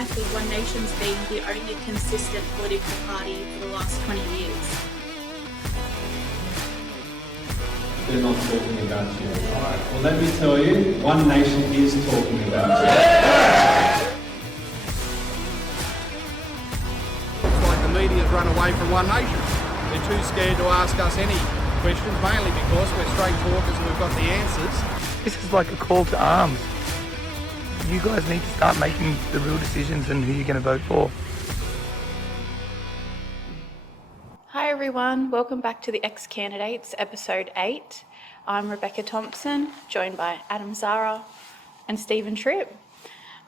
life with One Nation's being the only consistent political party for the last 20 years. They're not talking about you. All right, well let me tell you, One Nation is talking about you. It's like the media's run away from One Nation. They're too scared to ask us any questions, mainly because we're straight talkers and we've got the answers. This is like a call to arms. You guys need to start making the real decisions and who you're going to vote for. Hi everyone, welcome back to the ExCandidates, episode 8. I'm Rebecca Thompson, joined by Adam Zara and Stephen Tripp.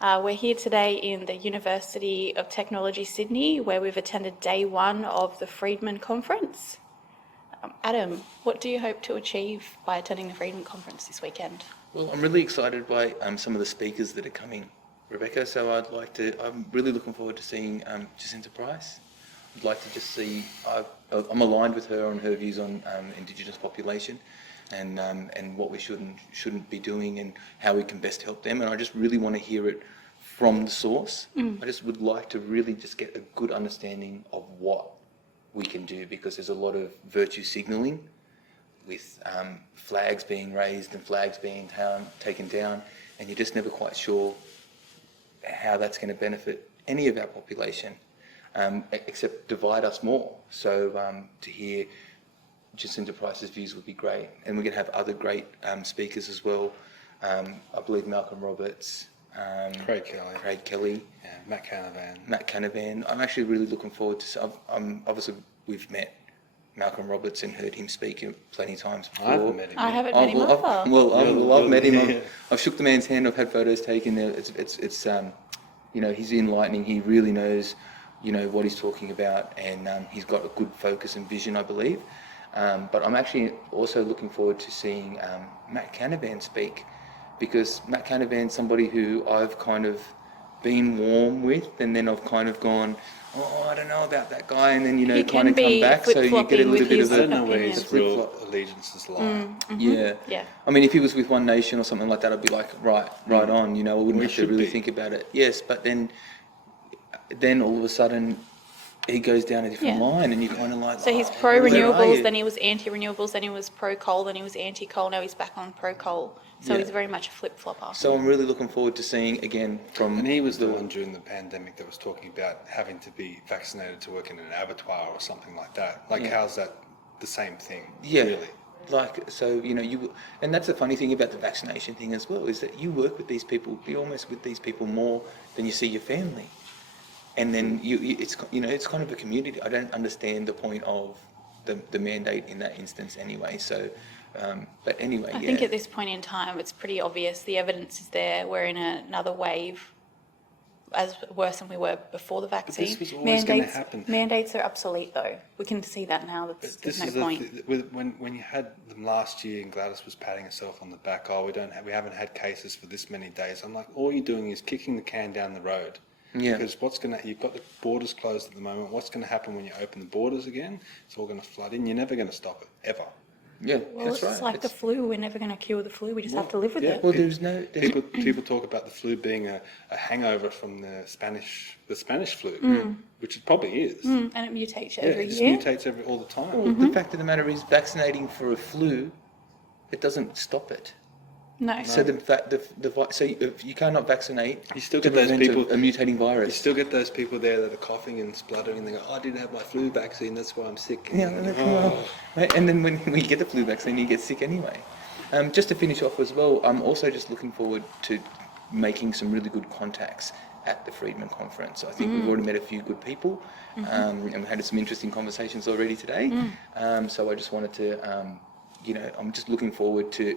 We're here today in the University of Technology, Sydney, where we've attended day 1 of the Friedman Conference. Adam, what do you hope to achieve by attending the Friedman Conference this weekend? Well, I'm really excited by some of the speakers that are coming, Rebecca, so I'm really looking forward to seeing Jacinta Price. I'd like to just see, I'm aligned with her on her views on Indigenous population and what we shouldn't be doing and how we can best help them. And I just really want to hear it from the source. I just would like to really just get a good understanding of what we can do, because there's a lot of virtue signalling with flags being raised and flags being taken down, and you're just never quite sure how that's going to benefit any of our population. Except divide us more. So to hear Jacinta Price's views would be great. And we're going to have other great speakers as well. I believe Malcolm Roberts, Craig Kelly, yeah, Matt Canavan. I'm actually really looking forward to. Obviously, we've met Malcolm Roberts and heard him speak plenty of times before. I haven't met him. I haven't met him either. I've met him. I've shook the man's hand. I've had photos taken. It's he's enlightening. He really knows what he's talking about, and he's got a good focus and vision, I believe. But I'm actually also looking forward to seeing Matt Canavan speak, because Matt Canavan's somebody who I've kind of been warm with, and then I've kind of gone, I don't know about that guy, and then kind of come back, so you get a little bit of I don't know where his real allegiances lie. Yeah. I mean, if he was with One Nation or something like that, I'd be like, right on. I wouldn't have to really think about it. Yes, but then all of a sudden he goes down a different line, and you're kind of like, so he's pro-renewables, then he was anti-renewables, then he was pro-coal, then he was anti-coal, now he's back on pro-coal. So he's very much a flip-flopper. So I'm really looking forward to seeing again from... And he was the one during the pandemic that was talking about having to be vaccinated to work in an abattoir or something like that. How's that the same thing, really? And that's the funny thing about the vaccination thing as well, is that you work with these people, you're almost with these people more than you see your family. And then it's kind of a community. I don't understand the point of the mandate in that instance anyway. So, but anyway, I think at this point in time, it's pretty obvious. The evidence is there. We're in another wave, as worse than we were before the vaccine. But this was always going to happen. Mandates are obsolete, though. We can see that now. There's no point. When you had them last year, and Gladys was patting herself on the back, we haven't had cases for this many days. I'm like, all you're doing is kicking the can down the road. Yeah. Because you've got the borders closed at the moment. What's going to happen when you open the borders again? It's all going to flood in. You're never going to stop it, ever. Yeah, well, that's right. It's like the flu. We're never going to cure the flu. We just have to live with it. Well, People talk about the flu being a hangover from the Spanish flu, which it probably is. And it mutates every year. It mutates all the time. Well, the fact of the matter is, vaccinating for a flu, it doesn't stop it. No. So so if you cannot vaccinate, you still get those people a mutating virus. You still get those people there that are coughing and spluttering, and they go, I didn't have my flu vaccine, that's why I'm sick. And then when you get the flu vaccine, you get sick anyway. Just to finish off as well, I'm also just looking forward to making some really good contacts at the Friedman Conference. I think we've already met a few good people, and we've had some interesting conversations already today. So I just wanted to, I'm just looking forward to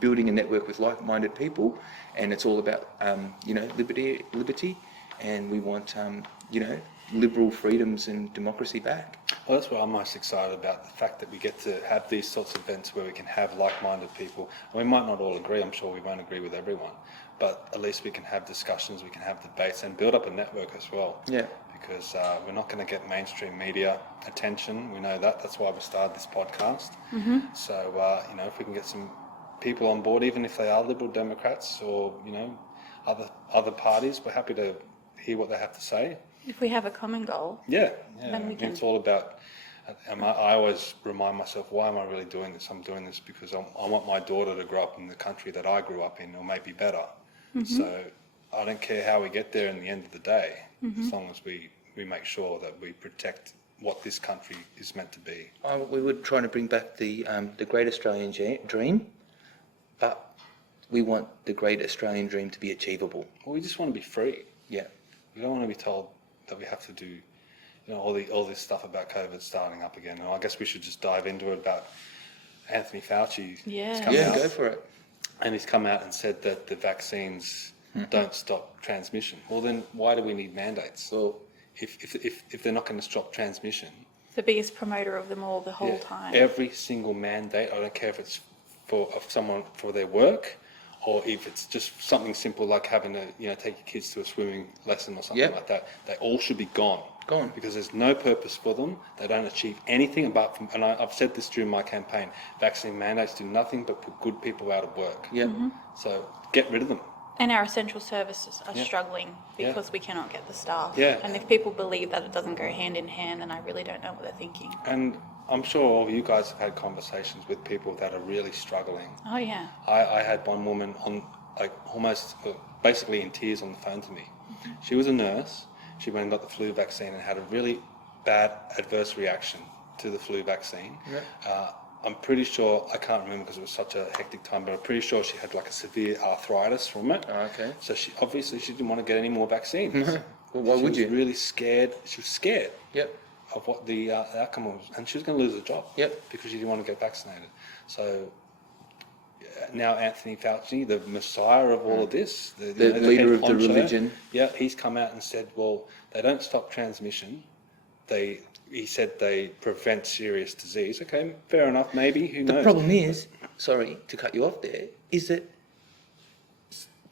building a network with like-minded people, and it's all about, liberty, and we want, liberal freedoms and democracy back. Well, that's what I'm most excited about, the fact that we get to have these sorts of events where we can have like-minded people. And we might not all agree, I'm sure we won't agree with everyone, but at least we can have discussions, we can have debates, and build up a network as well. Yeah. Because we're not going to get mainstream media attention, we know that, that's why we started this podcast. So, if we can get some people on board, even if they are Liberal Democrats or, other parties, we're happy to hear what they have to say. If we have a common goal, Yeah. Then we can- It's all about. I always remind myself, why am I really doing this? I'm doing this because I want my daughter to grow up in the country that I grew up in, or maybe better. So I don't care how we get there in the end of the day, as long as we make sure that we protect what this country is meant to be. We were trying to bring back the Great Australian Dream, but we want the Great Australian Dream to be achievable. Well, we just want to be free. Yeah. We don't want to be told that we have to do, all this stuff about COVID starting up again. And I guess we should just dive into it about Antony Fauci. Yeah. He's come out, Go for it. and he's come out and said that the vaccines don't stop transmission. Well, then why do we need mandates? Well, If they're not going to stop transmission, the biggest promoter of them all the whole time. every single mandate, I don't care if it's of someone for their work, or if it's just something simple like having to, take your kids to a swimming lesson or something like that, they all should be gone. Because there's no purpose for them. They don't achieve anything apart from, and I've said this during my campaign, vaccine mandates do nothing but put good people out of work. yeah. So get rid of them. And our essential services are Yeah. struggling Yeah. because we cannot get the staff. Yeah. And if people believe that it doesn't go hand in hand, then I really don't know what they're thinking. And I'm sure all of you guys have had conversations with people that are really struggling. Oh, yeah. I had one woman on, almost basically in tears on the phone to me. She was a nurse. She went and got the flu vaccine and had a really bad adverse reaction to the flu vaccine. I'm pretty sure, I can't remember because it was such a hectic time, but I'm pretty sure she had a severe arthritis from it. Okay. So she didn't want to get any more vaccines. Well, why would you? She was really scared. She was scared Yep. of what the outcome was, and she was going to lose her job. Yep. Because she didn't want to get vaccinated. So now Antony Fauci, the messiah of all of this, The head leader of the honcho, religion. yeah, he's come out and said, well, they don't stop transmission. He said they prevent serious disease. Okay, fair enough, maybe, who knows? The problem is, sorry to cut you off there, is that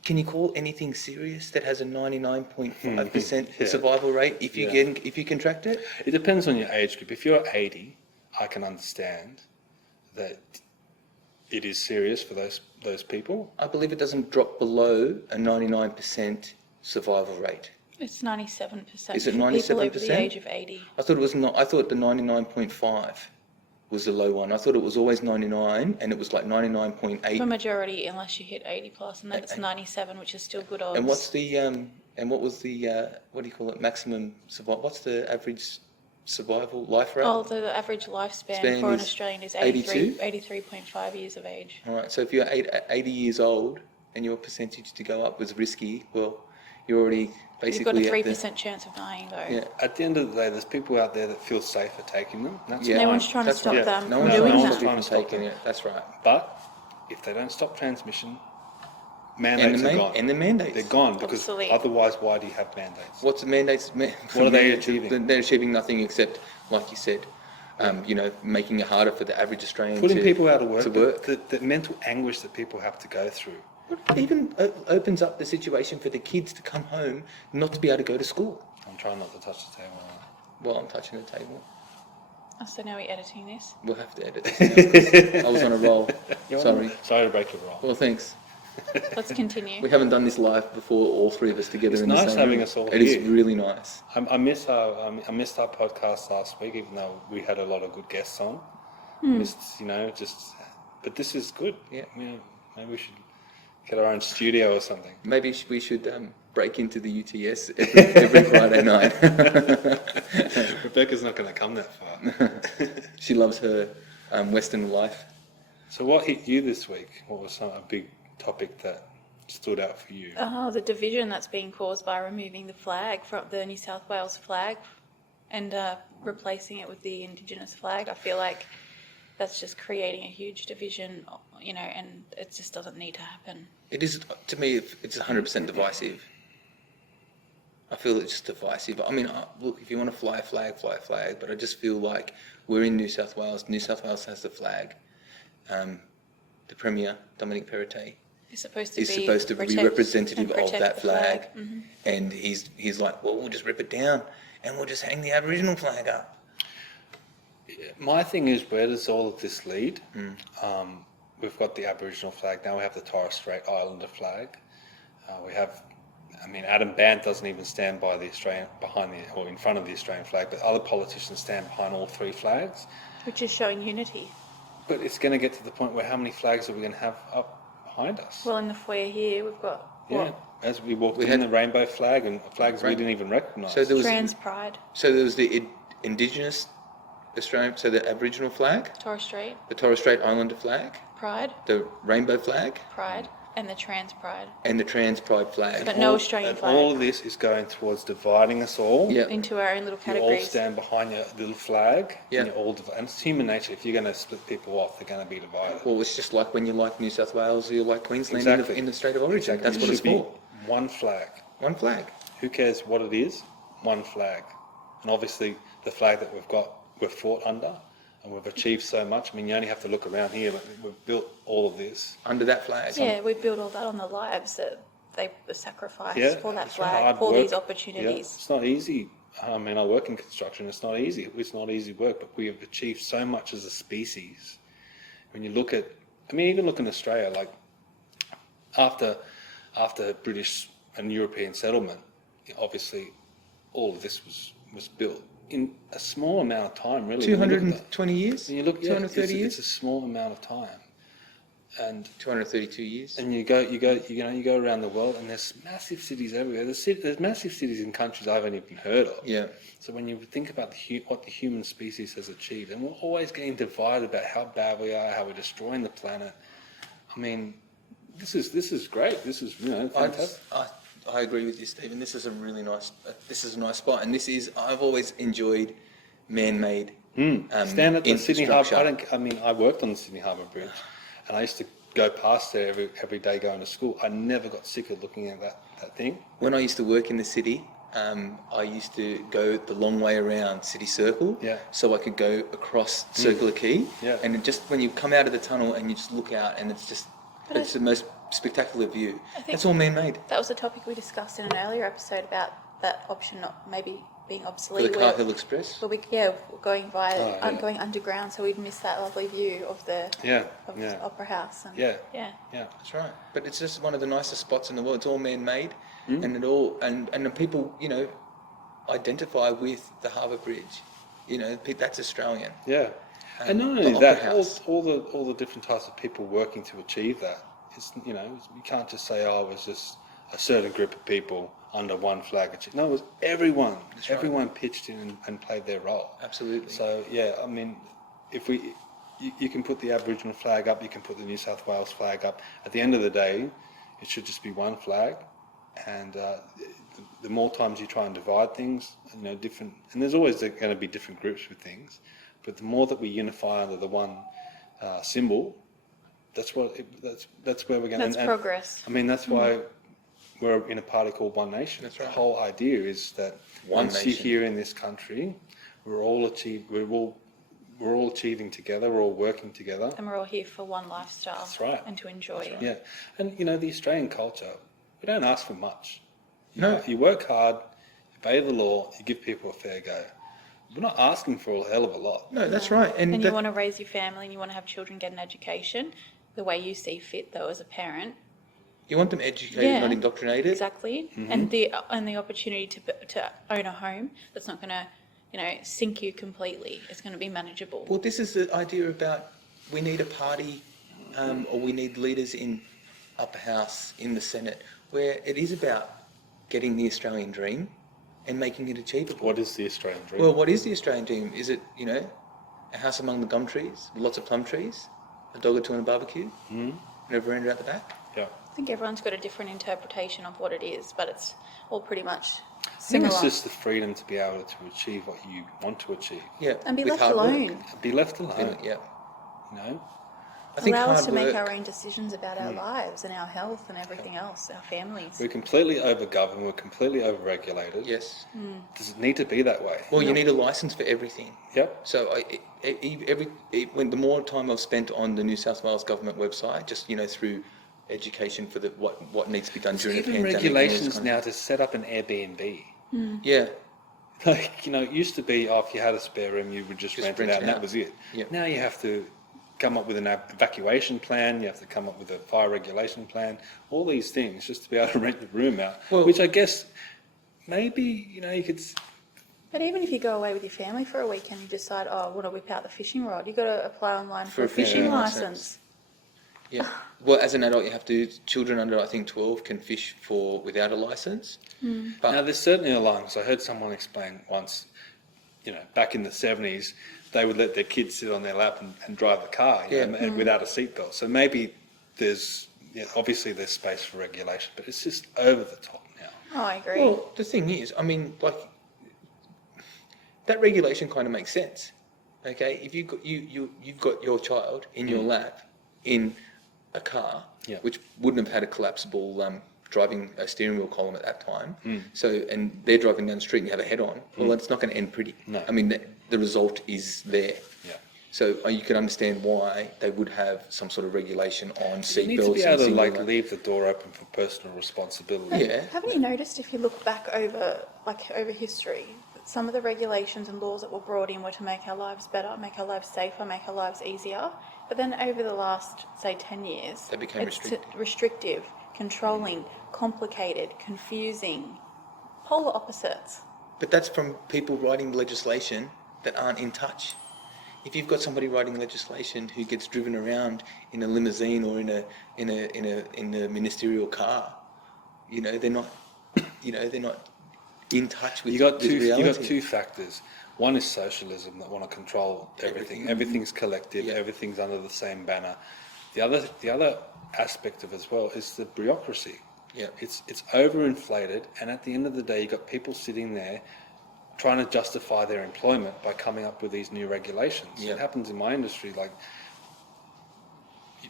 can you call anything serious that has a 99.5% survival rate if you contract it? It depends on your age group. If you're 80, I can understand that it is serious for those people. I believe it doesn't drop below a 99% survival rate. It's 97%. Is it for people over 97%? the age of 80. I thought it was not. I thought the 99.5 was the low one. I thought it was always 99, and it was like For 99.8. majority, unless you hit 80 plus, and then it's 97, which is still good odds. And what's the what was the what do you call it? Maximum survival? What's the average survival life rate? Oh, the average lifespan Span for an is Australian is 82? 83.5 years of age. All right. So if you're 80 years old and your percentage to go up was risky, well, you're already You've got a basically 3% chance of dying, though. Yeah. At the end of the day, there's people out there that feel safer taking them. That's Yeah. No fine. one's trying to That's stop right. them No from one's doing no one's that. trying to stop taking them. it. That's right. But if they don't stop transmission, mandates are gone. And the mandates. They're gone because Obsolete. otherwise, why do you have mandates? What's the mandates? What are they achieving? They're achieving nothing except, like you said, making it harder for the average Australian Putting to, people out of work. to work. The mental anguish that people have to go through. It even opens up the situation for the kids to come home not to be able to go to school. I'm trying not to touch the table. Well, I'm touching the table. Oh, so now we're editing this. We'll have to edit this now 'cause I was on a roll. Sorry. Sorry to break your roll. Well, thanks. Let's continue. We haven't done this live before, all three of us together It's in the nice same having room. us all It is here. really nice. I missed our podcast last week, even though we had a lot of good guests on. But this is good. Yeah. Maybe we should get our own studio or something. Maybe we should break into the UTS every Friday night. Rebecca's not going to come that far. She loves her Western life. So what hit you this week? What was a big topic that stood out for you? Oh, the division that's being caused by removing the flag from the New South Wales flag and replacing it with the Indigenous flag. I feel like that's just creating a huge division, and it just doesn't need to happen. It is, to me, it's 100% divisive. I feel it's just divisive. I mean, look, if you want to fly a flag, fly a flag, but I just feel like we're in New South Wales. New South Wales has the flag. The Premier, Dominic Perrottet, It's supposed is supposed to be representative of that flag. Mm-hmm. And he's like, well, we'll just rip it down and we'll just hang the Aboriginal flag up. My thing is, where does all of this lead? We've got the Aboriginal flag, now we have the Torres Strait Islander flag. We have I mean, Adam Bandt doesn't even stand by in front of the Australian flag, but other politicians stand behind all three flags. Which is showing unity. But it's going to get to the point where how many flags are we going to have up behind us? Well, in the foyer here, we've got As we walked in, the rainbow flag and flags we didn't even recognise. So there was Trans Pride, So there was the Indigenous Australian, so the Aboriginal flag, Torres Strait the Torres Strait Islander flag, Pride, the Rainbow flag, Pride, and the Trans Pride. and the Trans Pride flag. But no Australian And flag. all of this is going towards dividing us all. Yeah. Into our own little You all categories. stand behind your little flag. Yeah. And you're all and it's human nature. If you're going to split people off, they're going to be divided. Well, it's just like when you like New South Wales or you like Queensland Exactly. in the state of origin. Exactly. That's It what it's should be for. One flag. One flag. Who cares what it is? One flag. And obviously, the flag that we've fought under, and we've achieved so much. I mean, you only have to look around here. But we've built all of this. Under that flag. Yeah, we built all that on the lives that they sacrificed for that it's flag, hard for work. these opportunities. Yeah, it's not easy. I mean, I work in construction. It's not easy. It's not easy work, but we have achieved so much as a species. When you look at, I mean, even look in Australia, like after British and European settlement, obviously all of this was built in a small amount of time, really. 220 years? When you look, 230 years? It's a small amount of time. And 232 years. and you go around the world, and there's massive cities everywhere. There's massive cities in countries I haven't even heard of. Yeah. So when you think about what the human species has achieved, and we're always getting divided about how bad we are, how we're destroying the planet. I mean, this is great. This is fantastic. I agree with you, Stephen. This is a really nice. This is a nice spot, and I've always enjoyed man-made. Stand at the Sydney Habour. infrastructure. I worked on the Sydney Habour Bridge, and I used to go past there every day going to school. I never got sick of looking at that thing. When I used to work in the city, I used to go the long way around City Circle, so I could go across Circular Quay. Yeah. And it just when you come out of the tunnel and you just look out, and it's the most spectacular view. It's all man-made. That was a topic we discussed in an earlier episode about that option not maybe being For obsolete. the Cahill Express. Well, we're going going underground, so we'd miss that lovely view of the Opera House. And, Yeah. That's right. But it's just one of the nicest spots in the world. It's all man-made, and the people identify with the Harbour Bridge. That's Australian. Yeah. And not only that, all the different types of people working to achieve that. It's you can't just say, it was just a certain group of people under one flag. No, it was everyone. That's right. Everyone pitched in and played their role. Absolutely. So I mean, if you can put the Aboriginal flag up, you can put the New South Wales flag up. At the end of the day, it should just be one flag. And the more times you try and divide things, different, and there's always going to be different groups with things, but the more that we unify under the one symbol, that's where we're going. That's progress. I mean, that's why we're in a party called One Nation. That's right. The whole idea is that once you're here in this country, we're all achieving together. We're all working together. And we're all here for one lifestyle. That's right. And to enjoy. Yeah, and the Australian culture, we don't ask for much. No. You work hard, you obey the law, you give people a fair go. We're not asking for a hell of a lot. No, that's right. And you want to raise your family and you want to have children get an education the way you see fit, though, as a parent. You want them educated, not indoctrinated. Exactly. And the opportunity to own a home that's not going to, sink you completely. It's going to be manageable. Well, this is the idea about we need a party, or we need leaders in upper house, in the Senate, where it is about getting the Australian dream and making it achievable. What is the Australian dream? Well, what is the Australian dream? Is it, a house among the gum trees, with lots of plum trees, a dog or two and a barbecue, and a veranda at the back? Yeah. I think everyone's got a different interpretation of what it is, but it's all pretty much I think similar. it's just the freedom to be able to achieve what you want to achieve. Yeah. And be with left hard work. alone. Be left alone. Yeah. I think Allow us hard to make work- our own decisions about our lives and our health and everything else, our families. We're completely over-governed. We're completely over-regulated. Yes. Does it need to be that way? Well, you need a license for everything. Yep. So when the more time I've spent on the New South Wales government website, just through education for what needs to be done during the Even pandemic. regulations now to set up an Airbnb. Yeah. Like, it used to be, if you had a spare room, you would just rent it out, and that was it. Yep. Now you have to come up with an evacuation plan, you have to come up with a fire regulation plan, all these things just to be able to rent the room out, which I guess maybe, you could... But even if you go away with your family for a week and you decide, oh, I want to whip out the fishing rod, you've got to apply online for a fishing licence. Yeah. Well, as an adult, you have to. Children under, I think, 12 can fish without a licence. But now, there's certainly a line, because I heard someone explain once, back in the 70s, they would let their kids sit on their lap and drive the car and without a seatbelt. So maybe there's, obviously there's space for regulation, but it's just over the top now. Oh, I agree. Well, the thing is, I mean, like, that regulation kind of makes sense. Okay, if you've got your child in your lap in a car, which wouldn't have had a collapsible driving steering wheel column at that time. So, and they're driving down the street and you have a head-on. Well, it's not going to end pretty. No. I mean, the result is there. Yeah. So you can understand why they would have some sort of regulation on seatbelts. You need to be able to leave the door open for personal responsibility. Yeah. Haven't you noticed if you look back over history, that some of the regulations and laws that were brought in were to make our lives better, make our lives safer, make our lives easier? But then over the last, say, 10 years, they became restrictive, controlling, complicated, confusing, polar opposites. But that's from people writing legislation that aren't in touch. If you've got somebody writing legislation who gets driven around in a limousine or in a ministerial car, they're not in touch with reality. You got two factors. One is socialism, that want to control everything. Everything's collective. Everything's under the same banner. The other aspect of it as well is the bureaucracy. Yeah. It's overinflated, and at the end of the day, you've got people sitting there trying to justify their employment by coming up with these new regulations. Yeah. It happens in my industry. Like,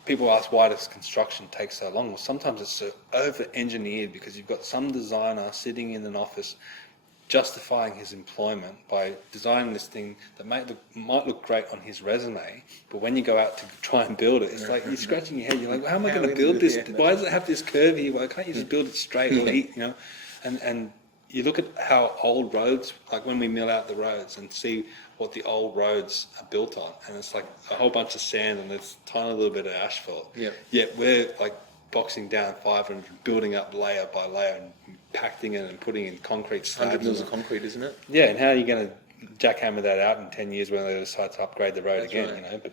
people ask, why does construction take so long? Well, sometimes it's so over-engineered because you've got some designer sitting in an office justifying his employment by designing this thing that might look great on his resume, but when you go out to try and build it, it's like you're scratching your head. You're like, well, how am I going to build this? Why does it have this curve here? Why can't you just build it straight? Or and you look at how old roads, like when we mill out the roads and see what the old roads are built on, and it's like a whole bunch of sand and there's a tiny little bit of asphalt. Yeah. Yet we're like boxing down 500, building up layer by layer and compacting it and putting in concrete slabs. 100 mils of concrete, isn't it? Yeah, and how are you going to jackhammer that out in 10 years when they decide to upgrade the road again, right. But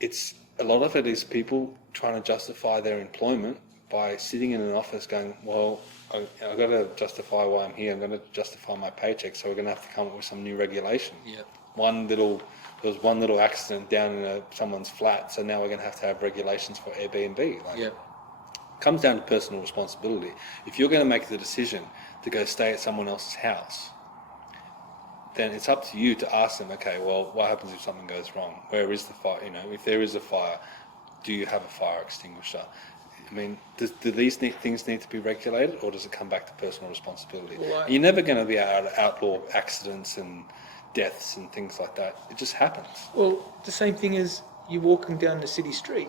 it's, a lot of it is people trying to justify their employment by sitting in an office going, well, I've got to justify why I'm here, I'm going to justify my paycheck, so we're going to have to come up with some new regulation. Yeah. There was one little accident down in someone's flat, so now we're going to have regulations for Airbnb. Comes down to personal responsibility. If you're going to make the decision to go stay at someone else's house, then it's up to you to ask them, okay, well, what happens if something goes wrong? Where is the fire? If there is a fire, do you have a fire extinguisher? I mean, do these things need to be regulated, or does it come back to personal responsibility? Well, You're never going to be able to outlaw accidents and deaths and things like that. It just happens. Well, the same thing as you walking down the city street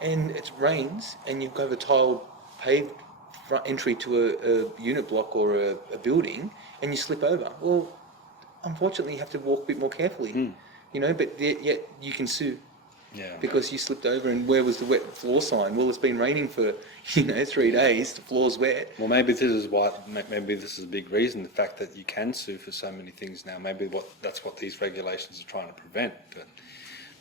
and it rains and you've got a tiled paved front entry to a unit block or a building and you slip over. Well, unfortunately, you have to walk a bit more carefully, but yet you can sue. Yeah. Because you slipped over, and where was the wet floor sign? Well, it's been raining for 3 days. The floor's wet. Well, maybe this is a big reason, the fact that you can sue for so many things now. Maybe that's what these regulations are trying to prevent. But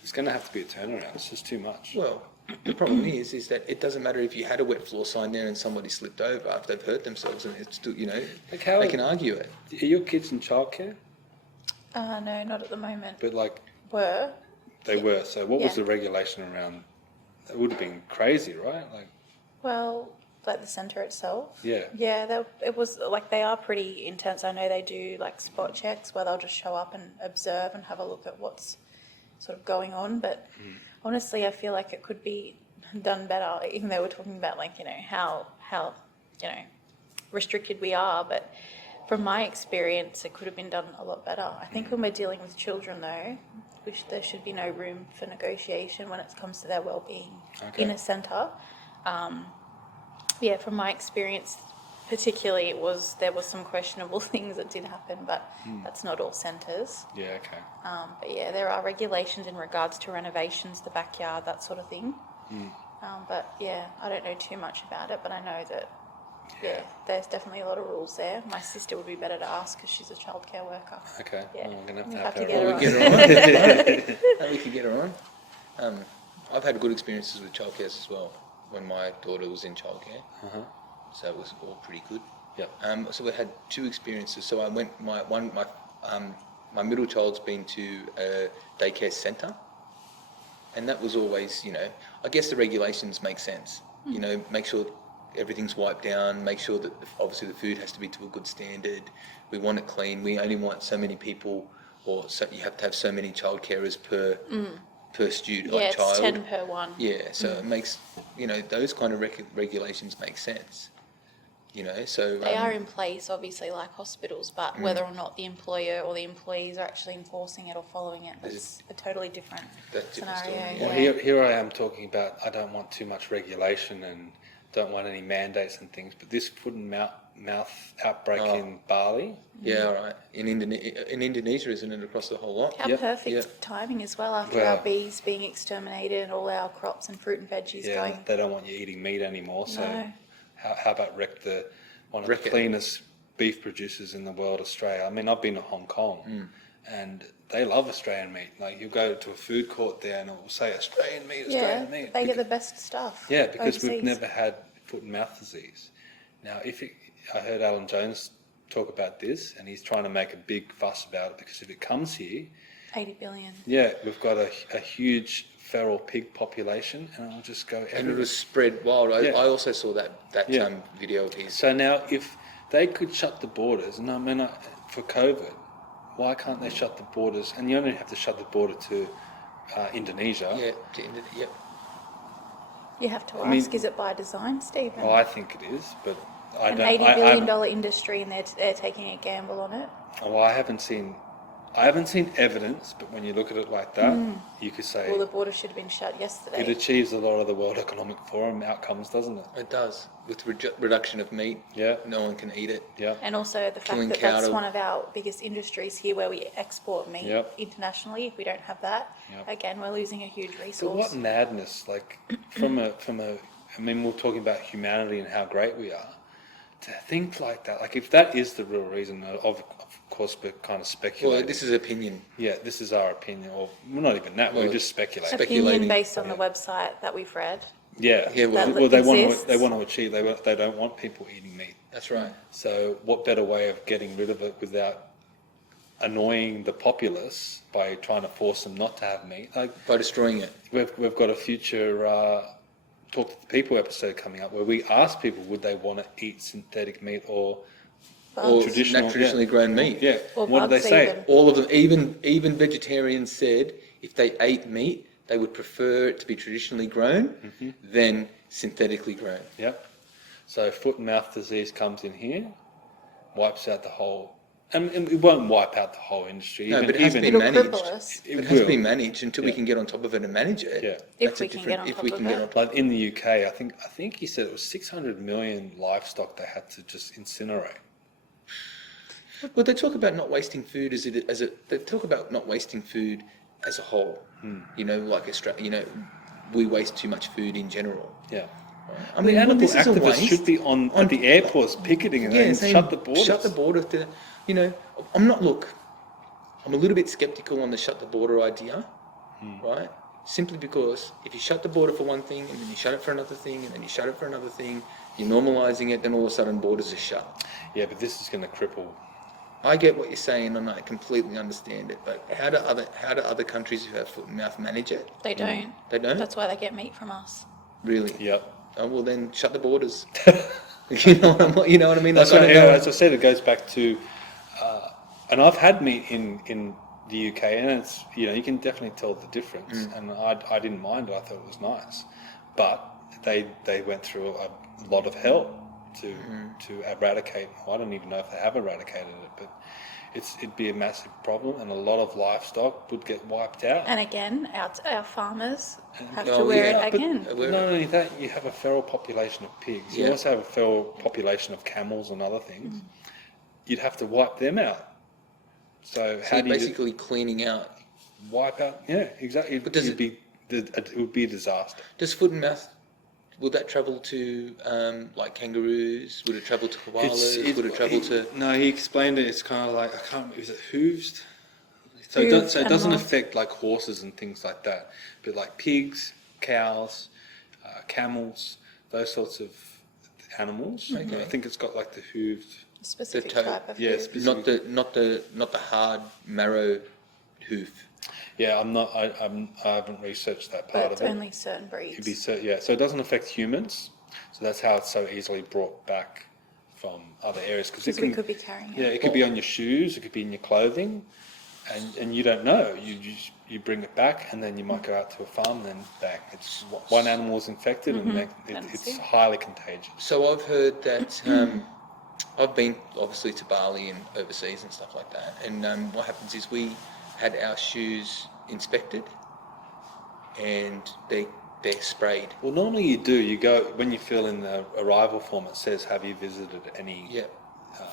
it's going to have to be a turnaround. It's just too much. Well, the problem is that it doesn't matter if you had a wet floor sign there and somebody slipped over after they've hurt themselves, and it's still, they can argue it. Are your kids in childcare? No, not at the moment. But Were. They were. So what was the regulation around? It would have been crazy, right? Well, the centre itself. Yeah. Yeah, it was they are pretty intense. I know they do spot checks where they'll just show up and observe and have a look at what's sort of going on. But honestly, I feel like it could be done better. Even though we're talking about how restricted we are, but from my experience, it could have been done a lot better. I think when we're dealing with children, though, there should be no room for negotiation when it comes to their well-being in a centre. From my experience, particularly there was some questionable things that did happen, but that's not all centres. Yeah, okay. But yeah, there are regulations in regards to renovations, the backyard, that sort of thing. But yeah, I don't know too much about it, but I know that there's definitely a lot of rules there. My sister would be better to ask because she's a childcare worker. Okay. Yeah. Well, I'm going We to have to her get on. her on. Get her on. We can get her on. I've had good experiences with childcare as well when my daughter was in childcare. So it was all pretty good. Yep. So we had 2 experiences. So I went. My middle child's been to a daycare centre, and that was always, I guess the regulations make sense. Make sure everything's wiped down. Make sure that obviously the food has to be to a good standard. We want it clean. We only want so many people, you have to have so many child carers per student, Yeah, child. it's 10 per one. Yeah, so it makes, those kind of regulations make sense. So... They are in place, obviously, like hospitals, but whether or not the employer or the employees are actually enforcing it or following it, that's a totally different different scenario. story, Well, here I am talking about I don't want too much regulation and don't want any mandates and things, but this foot and mouth outbreak in Bali. Yeah, all right. In Indonesia, isn't it, across the whole lot? How Yep. perfect timing as well after our bees being exterminated and all our crops and fruit and veggies going. They don't want you eating meat anymore. So No. how about one of the cleanest beef producers in the world, Australia? I mean, I've been to Hong Kong and they love Australian meat. Like, you go to a food court there and it will say Australian meat, Australian meat. They get the best stuff. Yeah, because we've overseas. never had foot and mouth disease. Now, I heard Alan Jones talk about this, and he's trying to make a big fuss about it because if it comes here, 80 billion. yeah, we've got a huge feral pig population, and it'll just go everywhere. And it was spread wild. I Yeah. also saw that Yeah. video of his. So now, if they could shut the borders, and I mean, for COVID, why can't they shut the borders? And you only have to shut the border to Indonesia. Yeah. You have to mean- ask, is it by design, Stephen? Well, I think it is, but I An don't. $80 billion industry and they're taking a gamble on it. Well, I haven't seen evidence, but when you look at it like that, you could say Well, the border should have been shut yesterday. it achieves a lot of the World Economic Forum outcomes, doesn't it? It does. With reduction of meat, Yeah. no one can eat it. Yeah. And also the fact Killing that that's cattle. one of our biggest industries here where we export meat Yep. internationally. If we don't have that, Yep. again, we're losing a huge But resource. what madness, like, I mean, we're talking about humanity and how great we are. To think like that, like, if that is the real reason, of course, we're kind of speculating. Well, this is opinion. Yeah, this is our opinion, or well, not even that, we're Well, just speculating. Opinion speculating. based on the website that we've read. Yeah, Yeah, well, well, they exists. want to achieve, they don't want people eating meat. That's right. So what better way of getting rid of it without annoying the populace by trying to force them not to have meat? Like, By destroying it. we've got a future Talk to the People episode coming up where we ask people would they want to eat synthetic meat or Traditionally grown meat. Yeah. Or What did they bugs say? even. All of them, even vegetarians said if they ate meat, they would prefer it to be traditionally grown than synthetically grown. Yep. So foot and mouth disease comes in here, wipes out the whole, and it won't wipe out the whole industry. No, but it has been It'll managed. cripple us. It It has will. been managed until we Yeah. can get on top of it and manage it. Yeah. If That's we a can different- get on if top we of can it. get on Like in the UK, I think he said it was 600 million livestock they had to just incinerate. Well, they talk about not wasting food they talk about not wasting food as a whole. Like Australia, we waste too much food in general. Yeah. I mean, animal this is a activists waste. should be at the airports picketing and then saying, shut the borders. Shut the border to, I'm a little bit skeptical on the shut the border idea, right? Simply because if you shut the border for one thing and then you shut it for another thing and then you shut it for another thing, you're normalising it, then all of a sudden borders are shut. Yeah, but this is going to cripple. I get what you're saying and I completely understand it, but how do other countries who have foot and mouth manage it? They don't. They don't? That's why they get meat from us. Really? Yep. Oh, well then shut the borders. you know what I mean? That's Like, I right. don't know. As I said, it goes back to, and I've had meat in the UK, and it's you can definitely tell the difference. And I didn't mind it. I thought it was nice, but they went through a lot of hell to eradicate. Well, I don't even know if they have eradicated it, but it'd be a massive problem, and a lot of livestock would get wiped out. And again, our farmers have to wear it again. But not only that, you have a feral population of pigs. You also have a feral population of camels and other things. You'd have to wipe them out. So how do you basically cleaning out? Wipe out? Yeah, exactly. But does it would be a disaster. Does foot and mouth? Will that travel to like kangaroos? Would it travel to koalas? Would it travel to? No, he explained it. It's kind of like, I can't. Is it hooves? So it doesn't affect like horses and things like that, but like pigs, cows, camels, those sorts of animals. Okay. I think it's got like the hooved. Specific type of hoof. Not the hard marrow hoof. Yeah, I haven't researched that part of it. But it's only certain breeds. So it doesn't affect humans. So that's how it's so easily brought back from other areas. Because we could be carrying it. Yeah, it could be on your shoes, it could be in your clothing, and you don't know. You bring it back, and then you might go out to a farm, and then bang, it's one animal is infected, and it's highly contagious. So I've heard that. I've been obviously to Bali and overseas and stuff like that, and what happens is we had our shoes inspected and they're sprayed. Well, normally you do. You go, when you fill in the arrival form, it says, have you visited any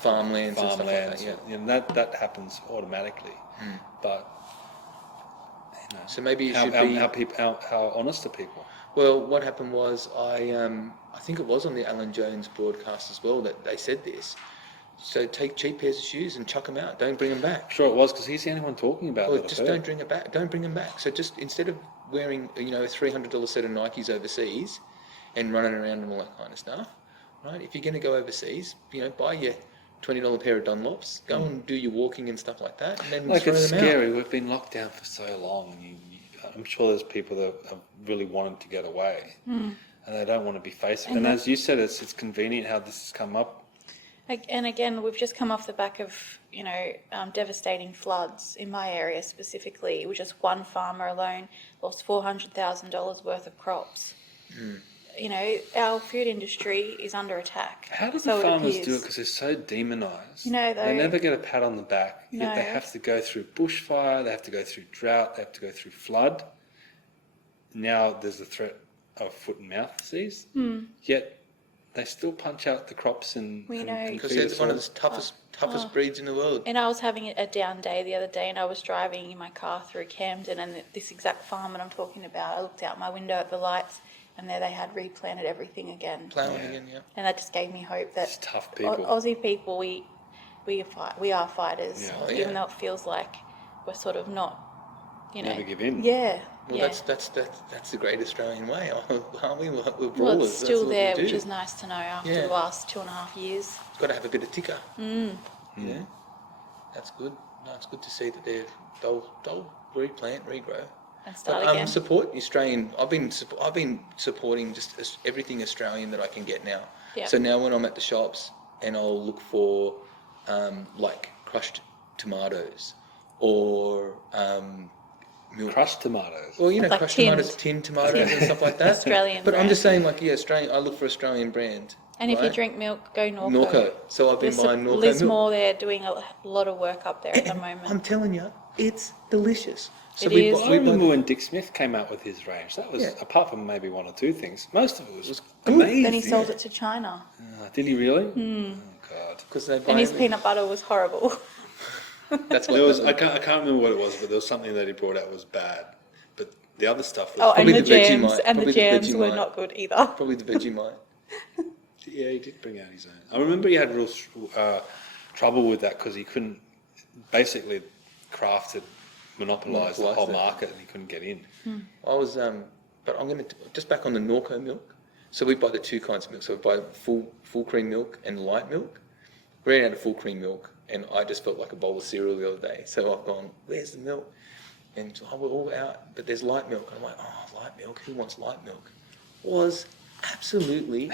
farmlands and stuff like that. You know, that happens automatically. But you know, so maybe it how honest are people? Well, what happened was I think it was on the Alan Jones broadcast as well that they said this. So take cheap pairs of shoes and chuck them out. Don't bring them back. Sure, it was, because he's the only one talking about it. Just don't bring it back. Don't bring them back. So just instead of wearing a $300 set of Nikes overseas and running around and all that kind of stuff, right? If you're going to go overseas, buy your $20 pair of Dunlops. Go and do your walking and stuff like that, and then like, throw it's them scary. out. We've been locked down for so long, and I'm sure there's people that have really wanted to get away, and they don't want to be facing. And as you said, it's convenient how this has come up. And again, we've just come off the back of, devastating floods in my area specifically. It was just one farmer alone lost $400,000 worth of crops. Our food industry is under attack. How do the farmers do it? Because they're so demonised. They never get a pat on the back. No. Yet they have to go through bushfire, they have to go through drought, they have to go through flood. Now there's the threat of foot and mouth disease. Yet they still punch out the crops and because it's one of the toughest breeds in the world. And I was having a down day the other day, and I was driving in my car through Camden, and this exact farm that I'm talking about, I looked out my window at the lights, and there they had replanted everything again. Plowing again, yeah. And that just gave me hope that it's tough people. Aussie people, we are fighters, even though it feels like we're sort of not, Never give in. Yeah. Well, that's the great Australian way, aren't we? We're brawlers. Well, it's still there, which do. is nice to know after the last 2.5 years. It's got to have a bit of ticker. That's good. No, it's good to see that they'll replant, regrow. And start again. Support Australian. I've been supporting just everything Australian that I can get now. Yep. So now when I'm at the shops and I'll look for like crushed tomatoes or milk. Crushed tomatoes. Well, like crushed tinned. tomatoes, tinned tomatoes and stuff like that. Australian But brand. I'm just saying, Australian. I look for Australian brand. And if you drink milk, go Norco. Norco. So I've been buying Norco Liz milk. Moore there doing a lot of work up there at the moment. I'm telling you, it's delicious. So It is. I remember when Dick Smith came out with his range. That was, apart from maybe one or two things, most of it was amazing. Then he sold it to China. Did he really? Oh, God. Because they buy And his everything. peanut butter was horrible. That's what There was, I can't remember what it was, but there was something that he brought out was bad. But the other stuff was... Oh, and Probably the the Vegemite. jams. And the Probably the jams were Vegemite. not good either. Probably the Vegemite. Yeah, he did bring out his own. I remember he had real trouble with that because he couldn't... Basically, monopolised the whole market and he couldn't get in. I was, but I'm going to just back on the Norco milk. So we buy the two kinds of milk. So we buy full cream milk and light milk. We ran out of full cream milk, and I just felt like a bowl of cereal the other day. So I've gone, "Where's the milk?" And so, we're all out, but there's light milk. And I'm like, "Oh, light milk? Who wants light milk?" Was absolutely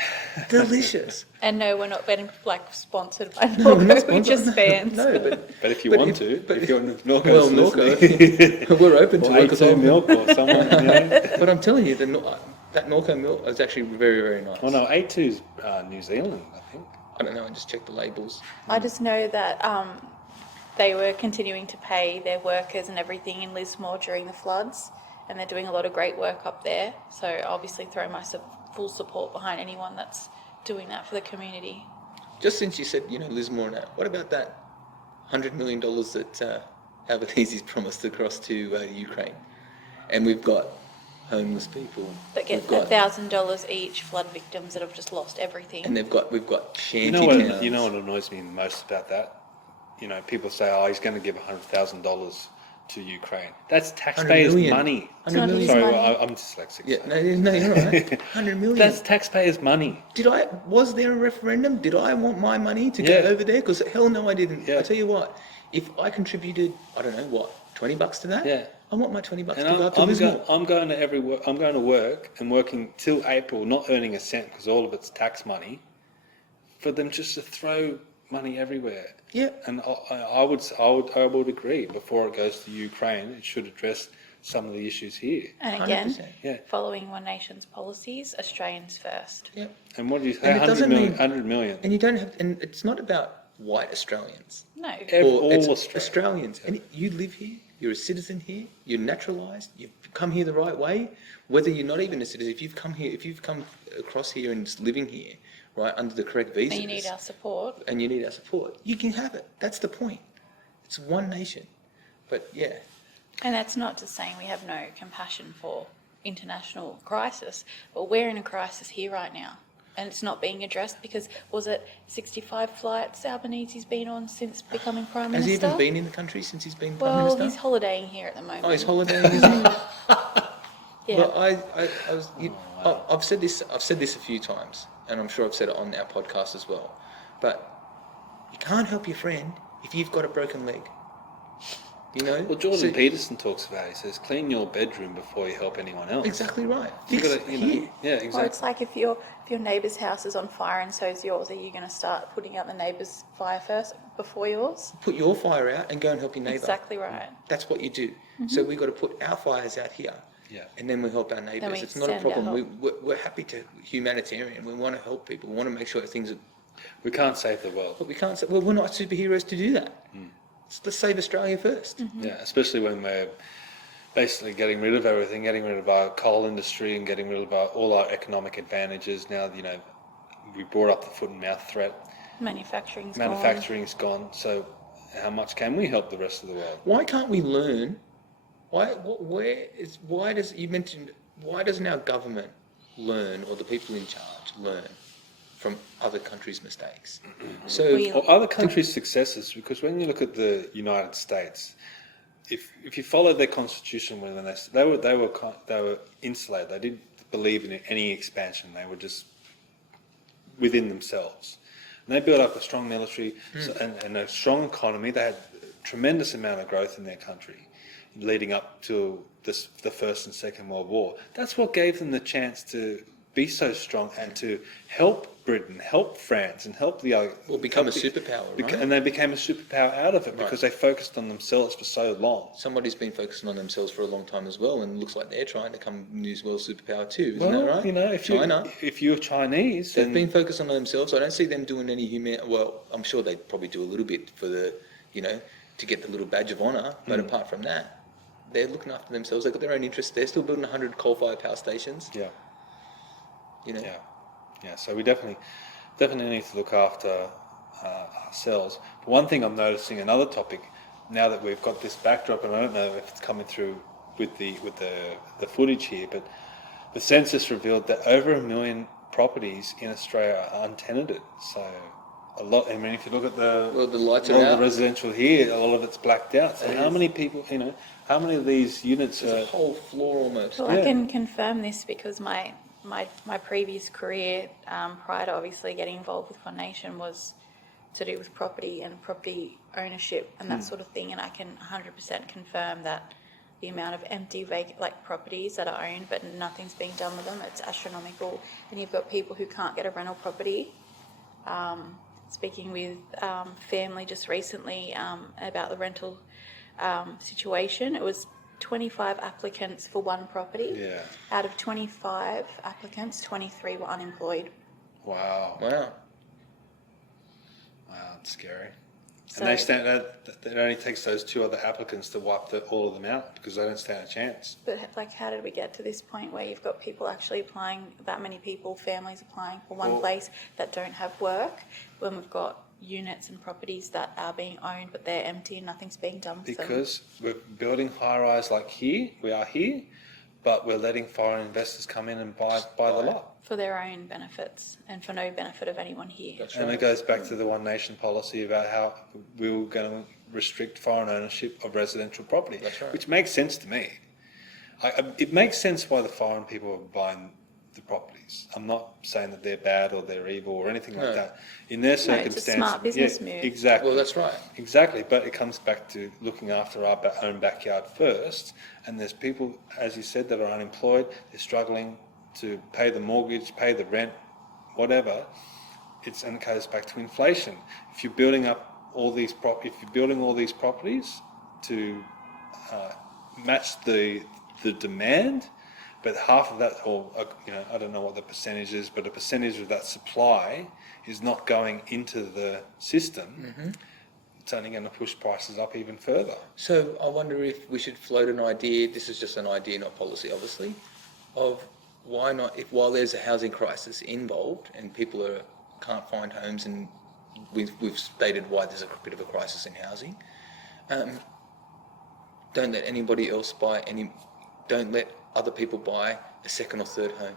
delicious. And no, we're not being sponsored by No, we're not Norco. We're sponsored. just fans. No, But if you But want if- to, but if if- you're Norco's well, listening, Norco, we're open to or it. 'cause A2 I'm- milk or someone, But I'm telling you, That Milko milk is actually very, very nice. Well, no, A2 is New Zealand, I think. I don't know, I just checked the labels. I just know that they were continuing to pay their workers and everything in Lismore during the floods, and they're doing a lot of great work up there. So obviously throw my full support behind anyone that's doing that for the community. Just since you said, Lismore now, what about that $100 million that Albanese's promised across to Ukraine? And we've got homeless people. That get $1,000 each, flood victims that have just lost everything. And we've got shanty towns. You know what annoys me most about that? People say, he's going to give $100,000 to Ukraine. That's taxpayers' money. $100 million. Sorry, I'm dyslexic. Yeah, no, you're all right. $100 million. That's taxpayers' money. Was there a referendum? Did I want my money to go over there? Because hell no, I didn't. I tell you what, if I contributed, I don't know what, $20 to that. I want my $20 to go up to Lismore. I'm going to work and working till April, not earning a cent because all of it's tax money, for them just to throw money everywhere. Yeah. And I would agree. Before it goes to Ukraine, it should address some of the issues here. And again, following One Nation's policies, Australians first. Yeah. And what do you say? 100 million. And you don't have. And it's not about white Australians. No. All Australians. And you live here. You're a citizen here. You're naturalised. You've come here the right way. Whether you're not even a citizen, if you've come across here and living here, right, under the correct visas. And you need our support. And you need our support. You can have it. That's the point. It's one nation. But yeah. And that's not just saying we have no compassion for international crisis, but we're in a crisis here right now. And it's not being addressed because, was it 65 flights Albanese's been on since becoming Prime Minister? Has he even been in the country since he's been Prime Minister? Well, he's holidaying here at the moment. Oh, he's holidaying, isn't he? Yeah. Well, I've said this a few times, and I'm sure I've said it on our podcast as well. But you can't help your friend if you've got a broken leg. Well, Jordan Peterson talks about it. He says, clean your bedroom before you help anyone else. Exactly right. Yeah, exactly. Or it's like if your neighbour's house is on fire and so's yours, are you going to start putting out the neighbour's fire first before yours? Put your fire out and go and help your neighbour. Exactly right. That's what you do. Mm-hmm. So we've got to put our fires out here. Yeah. And then we help our neighbours. It's not a problem. We're happy to humanitarian. We want to help people. We want to make sure that things are... We can't save the world. But we can't say... Well, we're not superheroes to do that. Mm. Let's save Australia first. Mm-hmm. Yeah, especially when we're basically getting rid of everything, getting rid of our coal industry and getting rid of all our economic advantages. Now, we brought up the foot and mouth threat. Manufacturing's gone. So how much can we help the rest of the world? Why can't we learn? Why doesn't our government learn, or the people in charge learn from other countries' mistakes? Or other countries' successes, because when you look at the United States, if you follow their constitution, when they were insulated, they didn't believe in any expansion. They were just within themselves, and they built up a strong military and a strong economy. They had a tremendous amount of growth in their country, leading up to the First and Second World War. That's what gave them the chance to be so strong and to help Britain, help France, and help the other... Well, become a superpower, right? And they became a superpower out of it because they focused on themselves for so long. Somebody's been focusing on themselves for a long time as well, and it looks like they're trying to become New World superpower too, isn't that right? China. If you're Chinese... They've been focused on themselves. I don't see them doing any Well, I'm sure they probably do a little bit for the, to get the little badge of honour, but apart from that, they're looking after themselves. They've got their own interests. They're still building 100 coal-fired power stations. Yeah. Yeah. So we definitely need to look after ourselves. But one thing I'm noticing, another topic, now that we've got this backdrop, and I don't know if it's coming through with the footage here, but the census revealed that over 1 million properties in Australia are untenanted. So a lot. I mean, if you look at the lights are out. The residential here, a lot of it's blacked out. So how many people? How many of these units? There's a whole floor almost. Well, I can confirm this because my previous career, prior to obviously getting involved with One Nation, was to do with property and property ownership and that sort of thing. And I can 100% confirm that the amount of empty vacant properties that are owned but nothing's being done with them, it's astronomical. And you've got people who can't get a rental property. Speaking with family just recently about the rental situation, it was 25 applicants for one property. Yeah. Out of 25 applicants, 23 were unemployed. Wow. Wow. Wow, that's scary. So- And they stand. It only takes those two other applicants to wipe all of them out because they don't stand a chance. But like, how did we get to this point where you've got people actually applying, that many people, families applying for one place that don't have work, when we've got units and properties that are being owned but they're empty and nothing's being done with them? Because we're building high-rise like here, we are here, but we're letting foreign investors come in and buy the lot. For their own benefits and for no benefit of anyone here. That's And right. it goes back to the One Nation policy about how we were going to restrict foreign ownership of residential property, That's right. which makes sense to me. It makes sense why the foreign people are buying the properties. I'm not saying that they're bad or they're evil or anything like No. that. In their it's a circumstances, smart business move. Exactly. Well, that's right. Exactly, but it comes back to looking after our own backyard first. And there's people, as you said, that are unemployed. They're struggling to pay the mortgage, pay the rent, whatever. And it goes back to inflation. If you're building up all these properties to match the demand, but half of that, or I don't know what the percentage is, but a percentage of that supply is not going into the system. It's only going to push prices up even further. So I wonder if we should float an idea, this is just an idea, not policy obviously, of why not, if while there's a housing crisis involved and people can't find homes, and we've stated why there's a bit of a crisis in housing, don't let anybody else don't let other people buy a second or third home.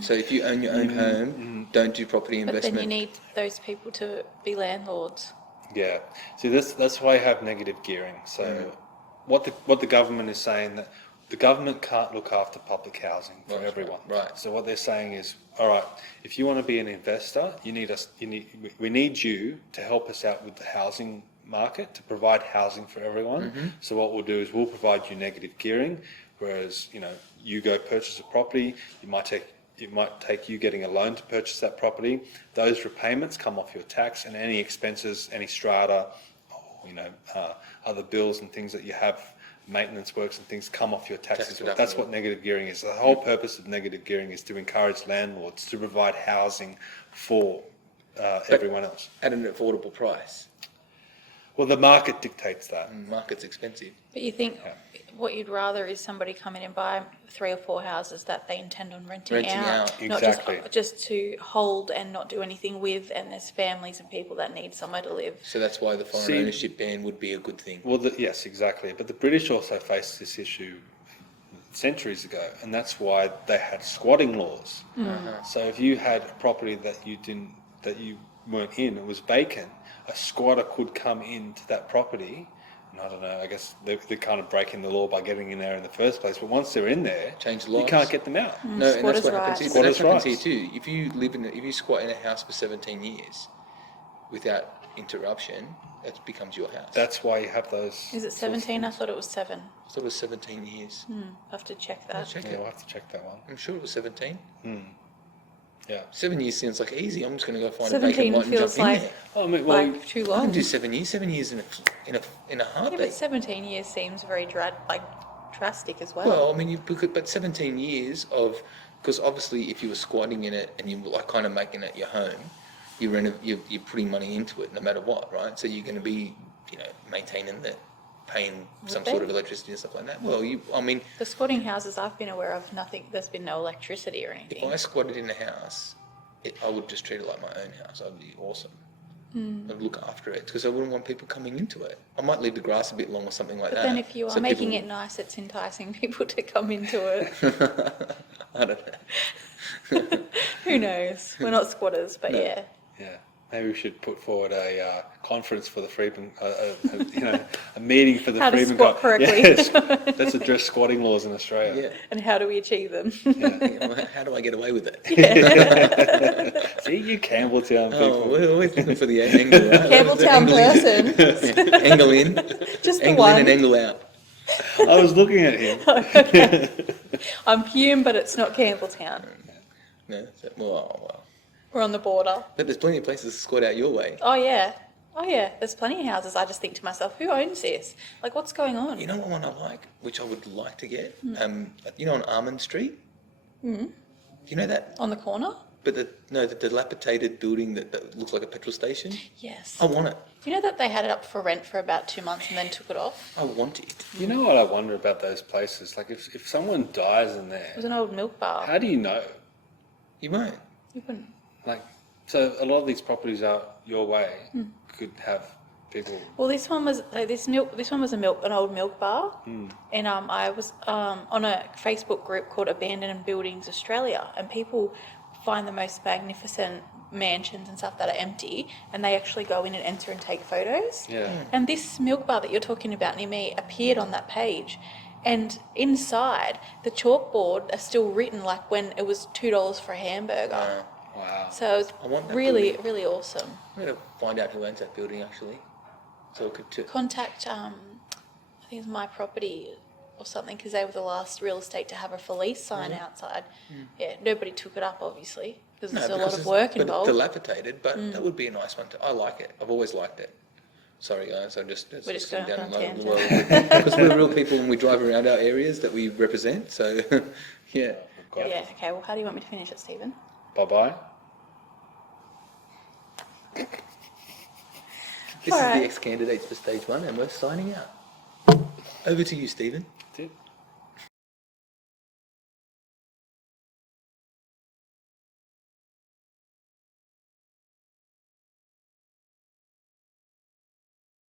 So if you own your own home, don't do property But investment. then you need those people to be landlords. Yeah. See, that's why you have negative gearing. So what the government is saying, that the government can't look after public housing for Right, everyone. right. So what they're saying is, all right, if you want to be an investor, we need you to help us out with the housing market, to provide housing for everyone. So what we'll do is we'll provide you negative gearing, whereas you go purchase a property, it might take you getting a loan to purchase that property. Those repayments come off your tax, and any expenses, any strata, other bills and things that you have, maintenance works and things, come off your taxes. That's what negative gearing is. The whole purpose of negative gearing is to encourage landlords to provide housing for everyone else. At an affordable price. Well, the market dictates that. Market's expensive. But you think what you'd rather is somebody come in and buy 3 or 4 houses that they intend on renting out. Not Exactly. just to hold and not do anything with, and there's families and people that need somewhere to live. So that's why the foreign ownership ban would be a good thing. Well, yes, exactly. But the British also faced this issue centuries ago, and that's why they had squatting laws. So if you had a property that you weren't in, it was vacant, a squatter could come into that property, and I don't know, I guess they're kind of breaking the law by getting in there in the first place, but once they're in there, Change the you laws. can't get them out. No, and that's what happens here. But Squatters' that's what happens here rights. too. If you squat in a house for 17 years without interruption, that becomes your house. That's why you have those. Is it 17? I thought it was 7. I thought it was 17 years. I'll have to check that. Check Yeah, it. we'll have to check that one. I'm sure it was 17. Yeah. 7 years sounds like easy. I'm just going to go find a vacant 17 lot and jump feels in like, there. Oh, I mean, well, like too I long. can do 7 years. 7 years in a Yeah, heartbeat. but 17 years seems very drastic as well. Well, I mean, but 17 years of, because obviously if you were squatting in it and you were like kind of making it your home, you're putting money into it no matter what, right? So you're going to be, maintaining that, paying some sort of electricity and stuff like that. Well, The squatting houses I've been aware of, there's been no electricity or anything. if I squatted in a house, I would just treat it like my own house. I'd be awesome. I'd look after it because I wouldn't want people coming into it. I might leave the grass a bit long or something like But that. then if you are so making people- it nice, it's enticing people to come into it. I don't know. Who knows? We're not squatters, but yeah. yeah. Maybe we should put forward a conference for the Friedman, a meeting for the How to Friedman. squat correctly. Yes, let's address squatting laws in Australia. Yeah. And how do we achieve them? How do I get away with it? See, you Campbelltown people. Oh, we're always looking for the angle. Right? Campbelltown person. Angle in, Just the angle in one. and angle out. I was looking at him. I'm Hume, but it's not Campbelltown. No, well. We're on the border. But there's plenty of places to squat out your way. Oh, yeah. Oh yeah, there's plenty of houses. I just think to myself, who owns this? Like, what's going on? You know what one I like, which I would like to get? You know, on Almond Street? You know that? On the corner? But the dilapidated building that looks like a petrol station? Yes. I want it. You know that they had it up for rent for about 2 months and then took it off? I want it. You know what I wonder about those places? Like, if someone dies in It there, was an old milk bar. how do you know? You won't. You wouldn't. Like, so a lot of these properties out your way could have people. Well, this one was an old milk bar, and I was on a Facebook group called Abandoned Buildings Australia, and people find the most magnificent mansions and stuff that are empty, and they actually go in and enter and take photos. Yeah. And this milk bar that you're talking about near me appeared on that page, and inside the chalkboard are still written like when it was $2 for a hamburger. Wow. So it I want was that really, building. really awesome. I'm going to find out who owns that building, actually. So I could... Contact, I think it's My Property or something, because they were the last real estate to have a for lease sign outside. Yeah, nobody took it up, obviously, because there's a lot of work involved. But dilapidated, but that would be a nice one. I like it. I've always liked it. Sorry, guys, we're just going down on a a low world. Because we're real people and we drive around our areas that we represent, so, yeah. Yeah, okay, well, how do you want me to finish it, Stephen? Bye-bye. This All right. is the ex-candidates for stage 1 and we're signing out. Over to you, Stephen. That's it.